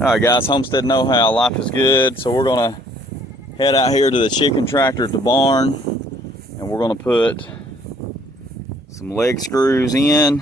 Alright guys, Homestead Know-How, life is good. So we're gonna head out here to the chicken tractor at the barn and we're gonna put some leg screws in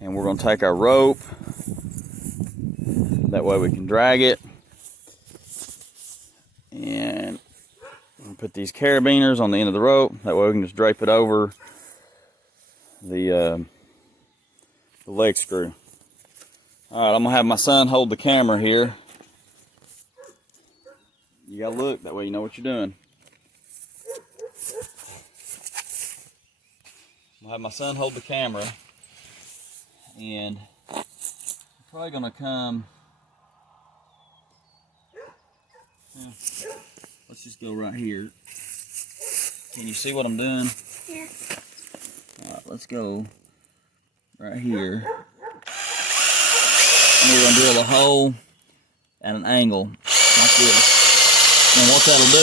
and we're gonna take our rope. That way we can drag it. And we'll put these carabiners on the end of the rope. That way we can just drape it over the leg screw. Alright, I'm gonna have my son hold the camera here. You gotta look, that way you know what you're doing. I'm gonna have my son hold the camera, and I'm probably gonna come. Let's just go right here. Can you see what I'm doing? Yeah. Alright, let's go right here. And we're going to drill a hole at an angle like this. And what that'll do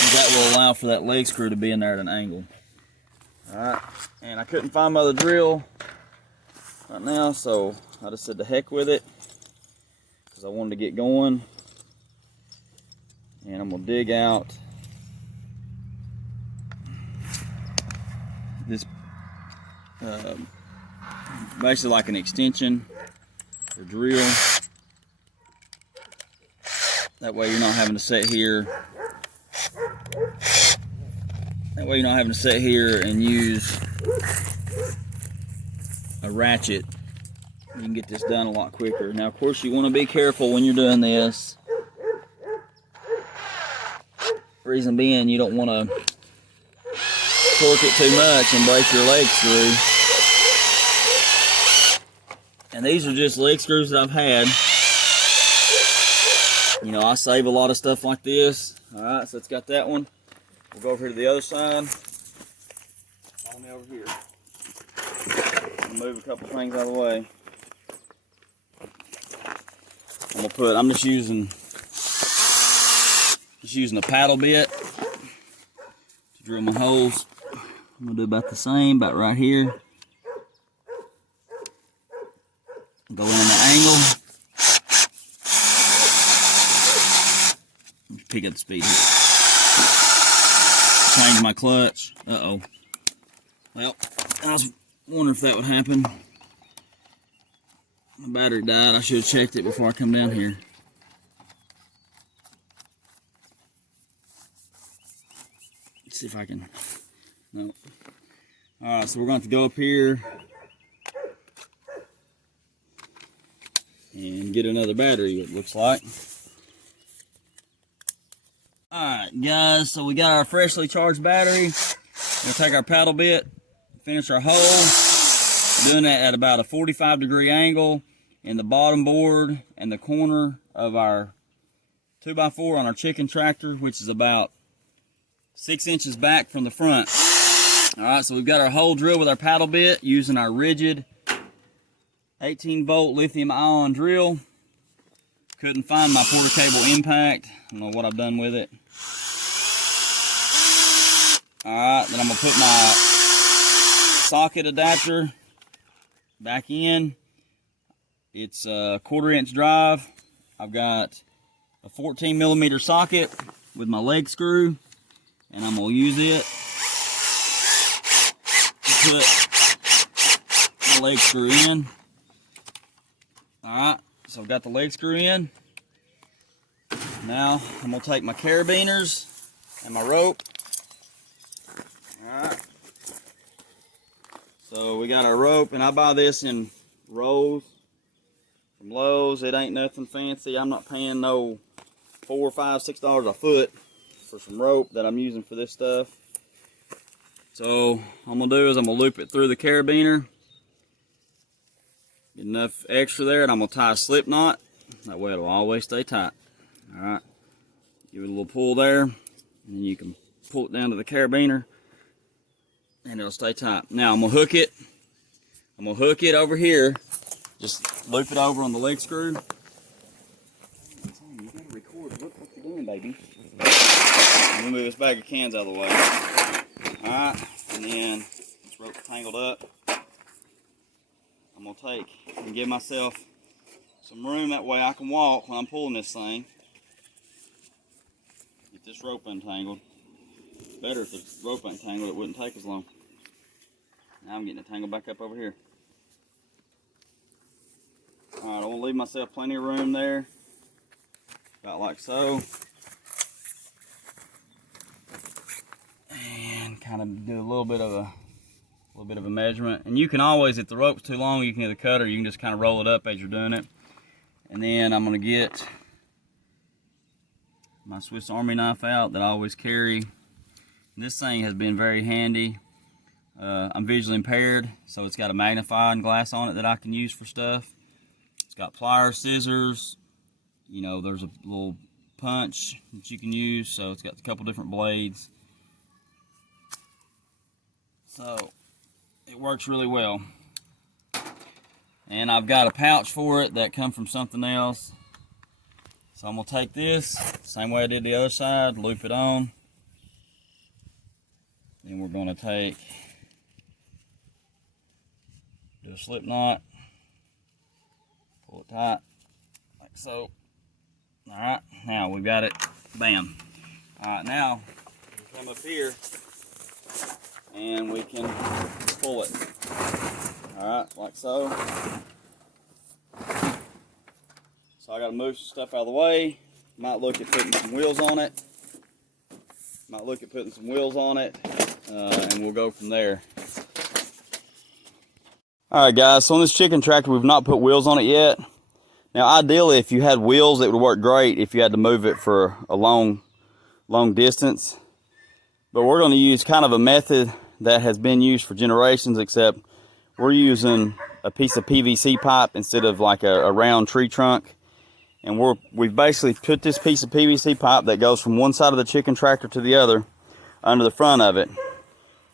is that will allow for that leg screw to be in there at an angle. Alright, and I couldn't find my other drill right now, so I just said to heck with it because I wanted to get going. And I'm going to dig out this basically like an extension or drill. That way you're not having to sit here. That way you're not having to sit here and use a ratchet. You can get this done a lot quicker. Now, of course, you want to be careful when you're doing this. Reason being, you don't want to torque it too much and break your leg screw. And these are just leg screws that I've had. You know, I save a lot of stuff like this. Alright, so it's got that one. We'll go over here to the other side. Follow me over here. I'll move a couple things out of the way. I'm just using a paddle bit to drill my holes. I'm gonna do about the same, about right here. Go in on the angle. Pick up the speed. Change my clutch. Uh-oh. Well, I was wondering if that would happen. My battery died. I should have checked it before I come down here. Let's see if I can. No. Alright, so we're going to go up here and get another battery, it looks like. Alright, guys, so we got our freshly charged battery. We'll take our paddle bit, finish our hole. We're doing that at about a 45-degree angle in the bottom board and the corner of our 2x4 on our chicken tractor, which is about 6 inches back from the front. Alright, so we've got our hole drilled with our paddle bit using our rigid 18-volt lithium-ion drill. Couldn't find my Porter cable impact. I don't know what I've done with it. Alright, then I'm going to put my socket adapter back in. It's a 1/4 inch drive. I've got a 14mm socket with my leg screw, and I'm going to use it to put my leg screw in. Alright, so I've got the leg screw in. Now I'm going to take my carabiners and my rope. Alright, so we got our rope, and I buy this in rolls from Lowe's. It ain't nothing fancy. I'm not paying no $4, $5, $6 a foot for some rope that I'm using for this stuff. So what I'm going to do is I'm going to loop it through the carabiner. Get enough extra there, and I'm going to tie a slip knot. That way it'll always stay tight. Alright, give it a little pull there, and then you can pull it down to the carabiner, and it'll stay tight. Now I'm going to hook it. I'm going to hook it over here. Just loop it over on the leg screw. You gotta record what you're doing, baby. I'm going to move this bag of cans out of the way. Alright, and then rope's tangled up. I'm gonna take and give myself some room, that way I can walk when I'm pulling this thing. Get this rope untangled. Better if the rope untangled, it wouldn't take as long. Now I'm getting it tangled back up over here. Alright, I want to leave myself plenty of room there. About like so. And kind of do a little bit of a measurement. And you can always, if the rope's too long, you can get a cutter, you can just kind of roll it up as you're doing it. And then I'm going to get my Swiss Army knife out that I always carry. This thing has been very handy. I'm visually impaired, so it's got a magnifying glass on it that I can use for stuff. It's got pliers, scissors, you know, there's a little punch that you can use, so it's got a couple different blades. So it works really well. And I've got a pouch for it that comes from something else. So I'm gonna take this, same way I did the other side, loop it on. Then we're gonna do a slip knot, pull it tight, like so. All right, now we've got it, bam. All right, now we come up here and we can pull it. All right, like so. So I gotta move some stuff out of the way. Might look at putting some wheels on it. And we'll go from there. All right, guys, so on this chicken tractor, we've not put wheels on it yet. Now, ideally, if you had wheels, it would work great if you had to move it for a long distance. But we're gonna use kind of a method that has been used for generations, except we're using a piece of PVC pipe instead of like a round tree trunk. And we've basically put this piece of PVC pipe that goes from one side of the chicken tractor to the other under the front of it.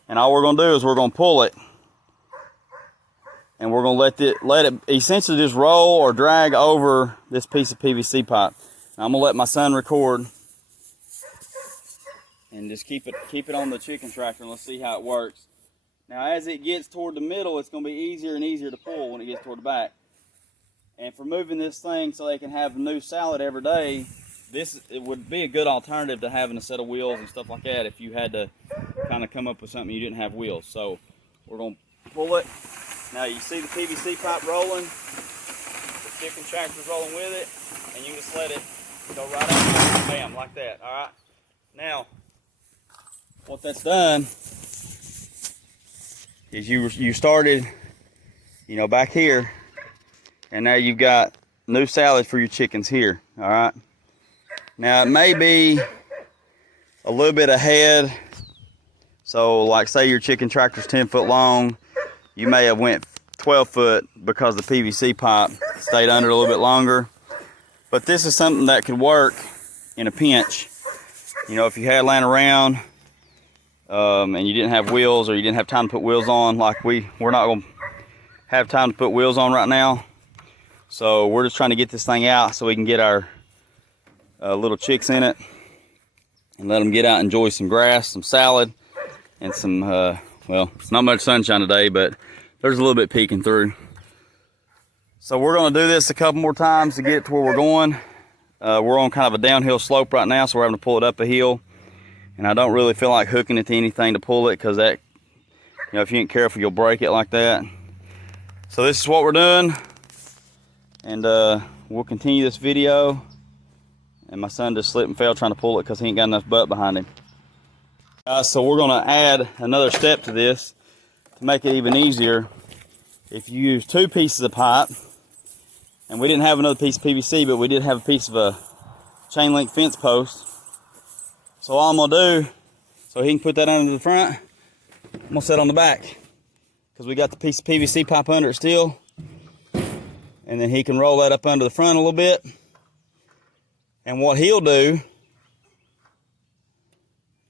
And all we're gonna do is we're gonna pull it, and we're gonna let it essentially just roll or drag over this piece of PVC pipe. Now I'm gonna let my son record and just keep it on the chicken tractor, and let's see how it works. Now as it gets toward the middle, it's gonna be easier and easier to pull when it gets toward the back. And for moving this thing so they can have a new salad every day, it would be a good alternative to having a set of wheels and stuff like that if you had to kind of come up with something you didn't have wheels. So we're going to pull it. Now you see the PVC pipe rolling, the chicken tractor's rolling with it, and you just let it go right out, bam, like that. All right. Now, what that's done is you started, you know, back here. And now you've got new salad for your chickens here, all right? Now it may be a little bit ahead. So like say your chicken tractor's 10 foot long, you may have went 12 foot because the PVC pipe stayed under a little bit longer. But this is something that could work in a pinch. You know, if you had laying around and you didn't have wheels, or you didn't have time to put wheels on, like we're not gonna have time to put wheels on right now. So we're just trying to get this thing out so we can get our little chicks in it and let them get out and enjoy some grass, some salad, and some, well, it's not much sunshine today, but there's a little bit peeking through. So we're gonna do this a couple more times to get it to where we're going. We're on kind of a downhill slope right now, so we're having to pull it up a hill. And I don't really feel like hooking it to anything to pull it, because that, you know, if you ain't careful, you'll break it like that. So this is what we're doing. And we'll continue this video. And my son just slipped and fell trying to pull it because he ain't got enough butt behind him. So we're gonna add another step to this to make it even easier. If you use two pieces of pipe, and we didn't have another piece of PVC, but we did have a piece of a chain link fence post. So all I'm gonna do, so he can put that under the front, I'm gonna set on the back, because we got the piece of PVC pipe under it still. And then he can roll that up under the front a little bit. And what he'll do,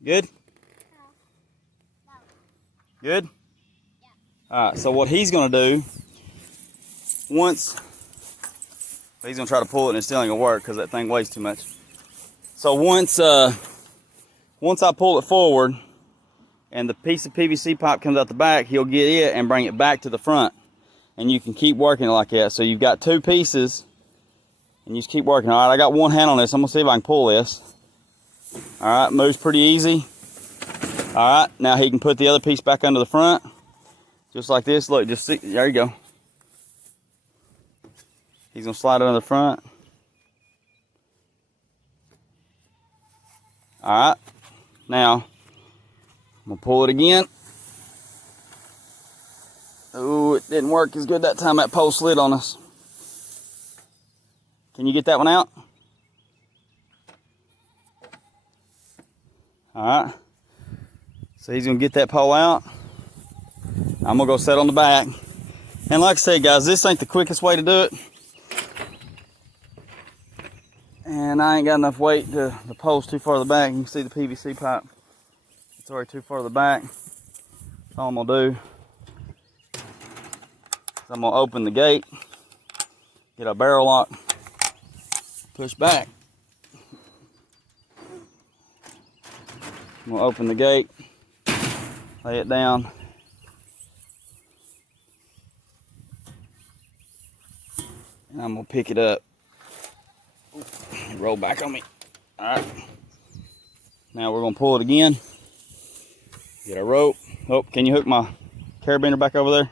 good? Good? All right, so what he's gonna do, he's gonna try to pull it and it still ain't gonna work because that thing weighs too much. So once I pull it forward and the piece of PVC pipe comes out the back, he'll get it and bring it back to the front. And you can keep working it like that. So you've got 2 pieces, and you just keep working. All right, I got one hand on this. I'm gonna see if I can pull this. All right, moves pretty easy. All right, now he can put the other piece back under the front, just like this. Look, just see, there you go. He's gonna slide it under the front. All right, now I'm gonna pull it again. Oh, it didn't work as good that time. That pole slid on us. Can you get that one out? All right. So he's gonna get that pole out. I'm gonna go set on the back. And like I said, guys, this ain't the quickest way to do it. And I ain't got enough weight the pole's too far to the back. You can see the PVC pipe. It's already too far to the back. That's all I'm gonna do. I'm gonna open the gate, get a barrel lock, push back. I'm gonna open the gate, lay it down, and I'm gonna pick it up. Roll back on me. All right. Now we're gonna pull it again. Get a rope. Oh, can you hook my carabiner back over there?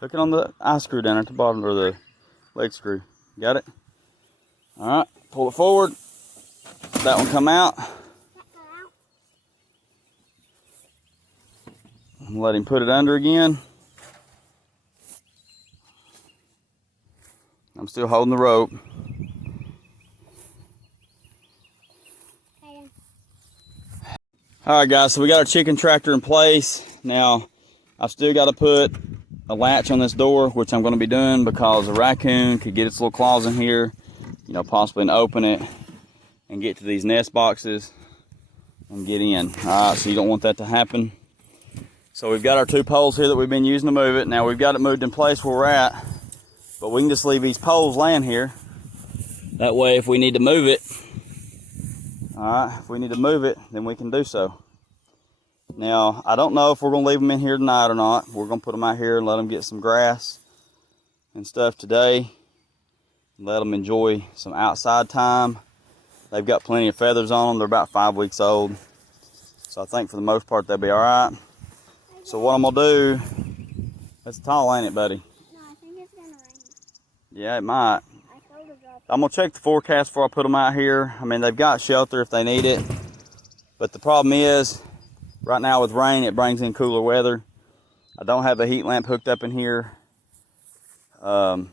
Hook it on the eye screw down at the bottom, or the leg screw. Got it? All right, pull it forward. That one come out. Let him put it under again. I'm still holding the rope. All right, guys, so we got our chicken tractor in place. Now, I've still got to put a latch on this door, which I'm going to be doing because a raccoon could get its little claws in here, you know, possibly, and open it and get to these nest boxes and get in. All right, so you don't want that to happen. So we've got our 2 poles here that we've been using to move it. Now we've got it moved in place where we're at, but we can just leave these poles laying here. That way, if we need to move it, all right, if we need to move it, then we can do so. Now, I don't know if we're going to leave them in here tonight or not. We're going to put them out here and let them get some grass and stuff today. Let them enjoy some outside time. They've got plenty of feathers on them. They're about 5 weeks old. So I think for the most part they'll be all right. So what I'm going to do, it's tall, ain't it, buddy? No, I think it's going to rain. Yeah, it might. I'm going to check the forecast before I put them out here. I mean, they've got shelter if they need it. But the problem is, right now with rain, it brings in cooler weather. I don't have a heat lamp hooked up in here. So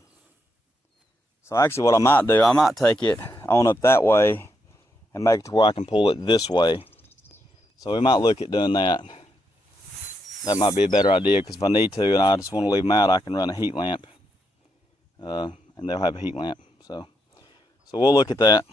actually what I might do, I might take it on up that way and make it to where I can pull it this way. So we might look at doing that. That might be a better idea, because if I need to and I just want to leave them out, I can run a heat lamp. And they'll have a heat lamp. So we'll look at that.